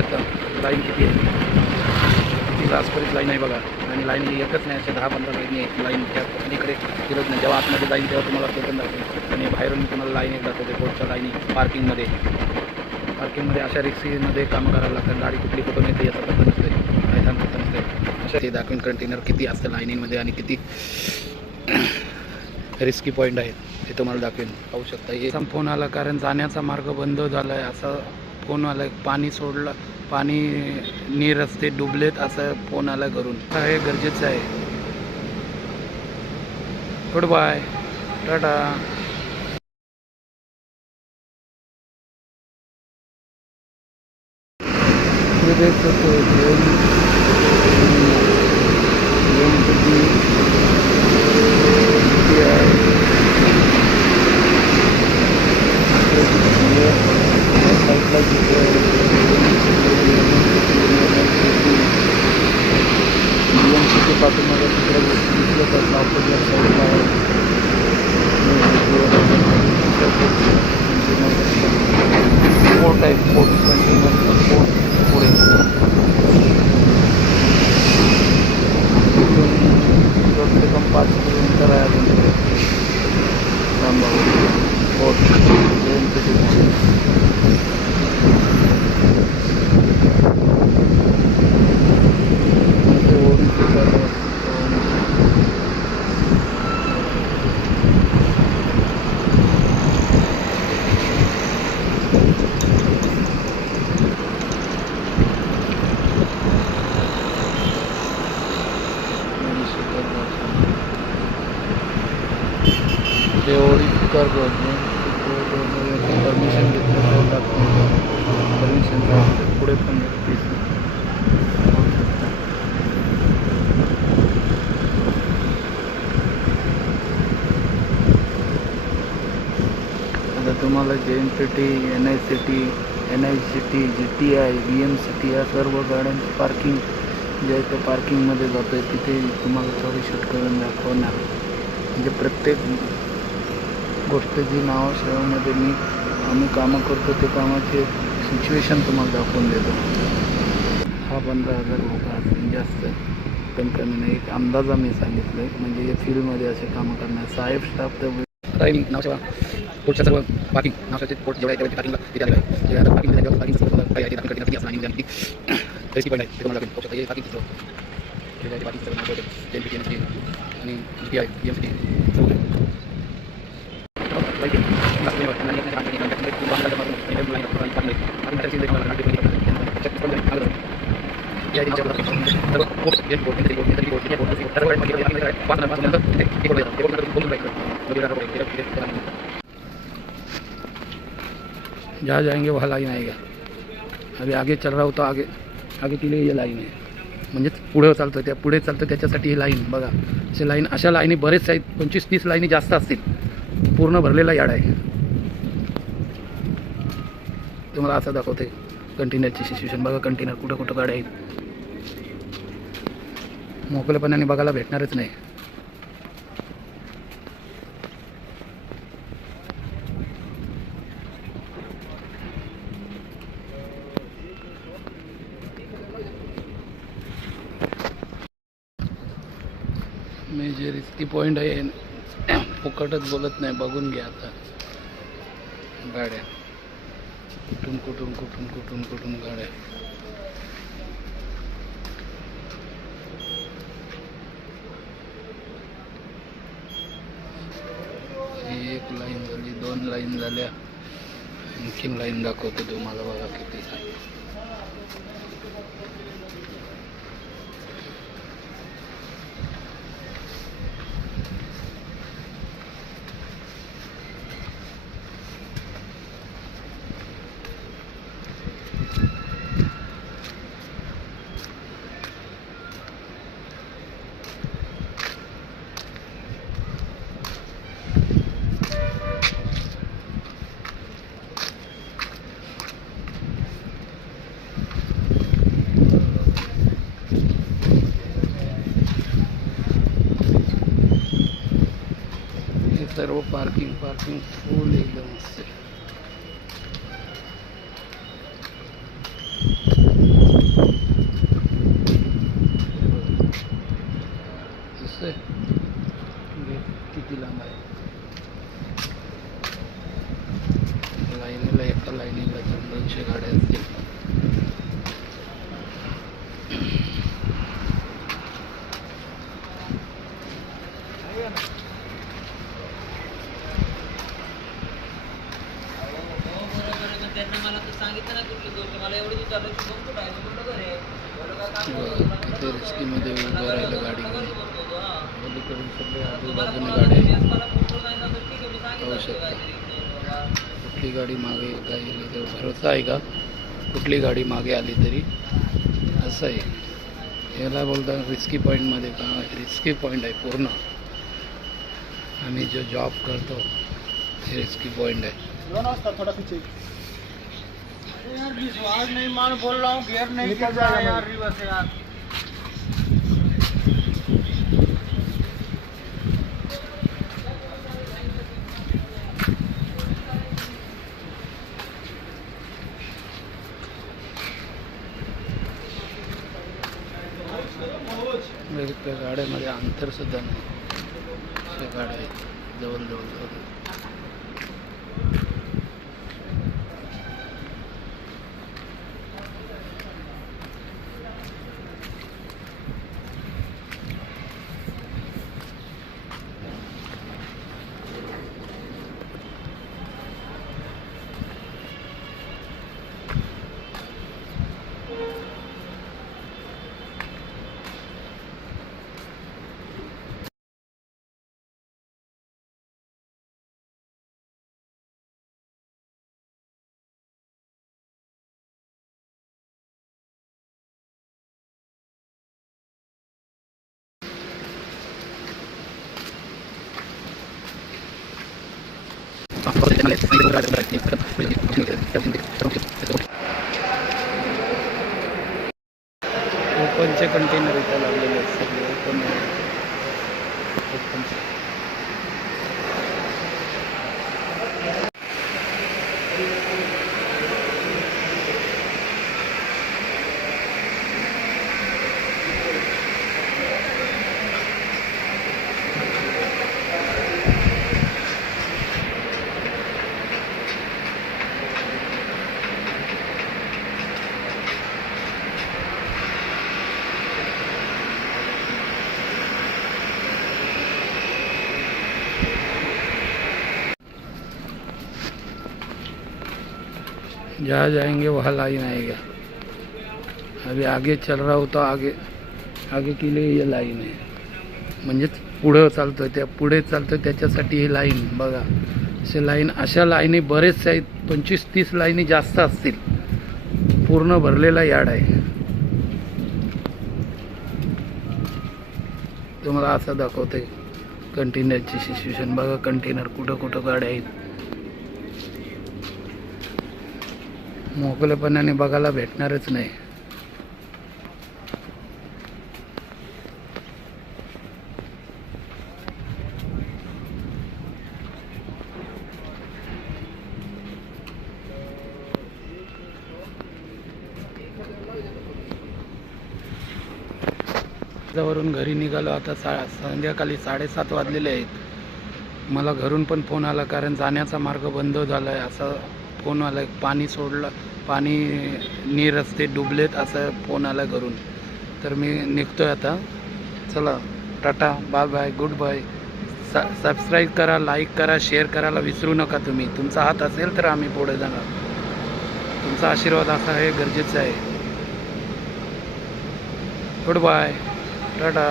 शकता लाईन किती आहे? किती आजपर्यंत लाईन आहे बघा. आणि लाईन ही एकच नाही असे दहा पंधरा लाईन आहे. लाईन त्या इकडे फिरत नाही. जेव्हा आतमध्ये जाईल तेव्हा तुम्हाला टोकन दाखवेल आणि बाहेरून तुम्हाला लाईन एक दाखवते कोर्टच्या लाईनी पार्किंगमध्ये. पार्किंगमध्ये अशा रिक्सीमध्ये कामं करायला लागतात. गाडी कुठली कुठून येते याचा पत्ता नसते काही सांगता नसते अशा ते दाखवून कंटेनर किती असतं लाईनीमध्ये आणि किती रिस्की पॉईंट आहेत. ते तुम्हाला दाखवेन. पाहू शकता. हे फोन आला कारण जाण्याचा मार्ग बंद झाला आहे असा फोन आला पाणी सोडलं. पाणी नी रस्ते डुबलेत असं फोन आला करून हे गरजेचं आहे गुड बाय टाटा देख सकते हो देवळी कर परमिशन घेतलं लागतं परमिशन पुढे पण प्लीज़ आता तुम्हाला J N C T N I C T N I C T G T I B M C T या सर्व गाड्यांची पार्किंग जे आहे ते पार्किंगमध्ये जातो आहे तिथे तुम्हाला थोडी शूट करून दाखवणार. म्हणजे प्रत्येक गोष्ट जी नावाशेवामध्ये मी आम्ही कामं करतो ते कामाचे सिच्युएशन तुम्हाला दाखवून देतो. हा पंधरा हजार लोक असतील जास्त पण कमी नाही एक अंदाजा मी सांगितलं आहे म्हणजे या फील्डमध्ये असे कामं करणार साहेब स्टाफ तर टाईम नावसेवा पोर्टच्या सर्व पार्किंग नावशाचे पोर्ट जेवढे आहे तेवढे पार्किंगला तिथे आलेलं आहे. पार्किंग पार्किंग सर्व आहे ते आपण आणि तुम्हाला पार्किंग सर्व जहाँ जाएंगे वहाँ लाइन आएगा। अभी आगे चल रहा हो तो आगे आगे के लिए ये लाईन आहे म्हणजेच पुढं चालतं त्या पुढे चालतं त्याच्यासाठी ही लाईन बघा. असे लाईन अशा लाईनी बरेच आहेत. पंचवीस तीस लाईनी जास्त असतील. पूर्ण भरलेला याड आहे. तुम्हाला असं दाखवते कंटेनरची सिच्युएशन बघा कंटेनर कुठं कुठं गाड्या आहेत. मोकळेपणाने बघायला भेटणारच नाही. मेजर इसकी पॉइंट पॉईंट आहे. फुकटच बोलत नाही बघून घ्या आता. गाड्या. कुठून कुठून कुठून कुठून कुठून गाड्या. एक लाईन झाली दोन लाईन झाल्या. आणखीन लाईन दाखवतो तुम्हाला बघा किती सर्व पार्किंग पार्किंग फुल एकदम असते तिथे रिस्कीमध्ये उभं राहिलं गाडी. घेऊन पलीकडून सगळे आजूबाजूने आहेत. पाहू शकता कुठली गाडी मागे येता येईल याच्यावर भरोसा आहे का? कुठली गाडी मागे आली तरी? असं आहे. याला बोलता रिस्की पॉईंटमध्ये का रिस्की पॉईंट आहे पूर्ण. आम्ही जो जॉब करतो ते रिस्की पॉईंट आहे. थोड़ा पीछे. यार विश्वास नहीं मान बोल रहा हूँ गियर नहीं निकल जाएगा यार भाई। रिवर्स यार। गाड्यामध्ये अंतर सुद्धा नाही गाड्या आहेत जवळ जवळ जवळ Gracias. जहाँ जाएंगे वहाँ लाइन आएगा। अभी आगे चल रहा हो तो आगे आगे के लिए ये लाईन आहे म्हणजेच पुढं चालतोय त्या पुढे चालतोय त्याच्यासाठी ही लाईन बघा. असे लाईन अशा लाईनी बरेचसे आहेत पंचवीस तीस लाईनी जास्त असतील. पूर्ण भरलेला यार्ड आहे. तुम्हाला असं दाखवते कंटेनरची सिच्युएशन बघा कंटेनर कुठं कुठं गाड्या आहेत. मोकळेपणाने बघायला भेटणारच नाही. वरून घरी निघालो. आता सा संध्याकाळी साडेसात वाजलेले आहेत. मला घरून पण फोन आला कारण जाण्याचा मार्ग बंद झाला आहे असा फोन आला पाणी सोडलं. पाणी नी रस्ते डुबलेत असं फोन आला घरून. तर मी निघतोय आता. चला tata bye bye goodbye स सबस्क्राईब करा लाईक करा शेअर करायला विसरू नका तुम्ही. तुमचा हात असेल तर आम्ही पुढे जाणार. तुमचा आशीर्वाद असा हे गरजेचं आहे. Goodbye tata.